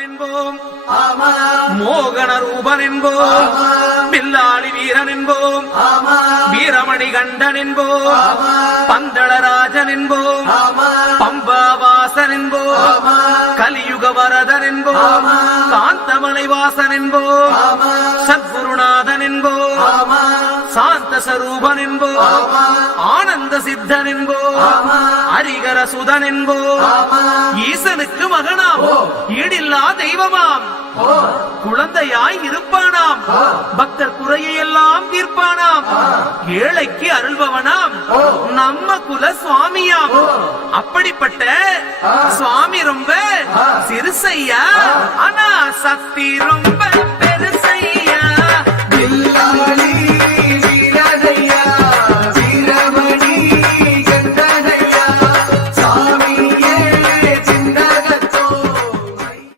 ரூபன் என்போம், மோகன ரூபன் என்போம், பில்லாளி வீரன் என்போம், வீரமணி கண்டன் என்போம், பந்தளராஜன் என்போம், பம்பாவாசன் என்போம், கலியுக வரதன் என்போம், காந்தமலை வாசன் என்போம், சத்குருநாதன் என்போம், சாந்த சரூபன் என்போம், ஆனந்த சித்தன் என்போம், ஹரிகர சுதன் என்போம், ஈசனுக்கு மகனாம், ஈடில்லா தெய்வமாம், குழந்தையாய் இருப்பானாம், பக்தர் குறையை எல்லாம் தீர்ப்பானாம், ஏழைக்கு அருள்பவனாம், நம்ம குல சுவாமியாம். அப்படிப்பட்ட சுவாமி ரொம்ப சிறுசையா, ஆனா சக்தி ரொம்ப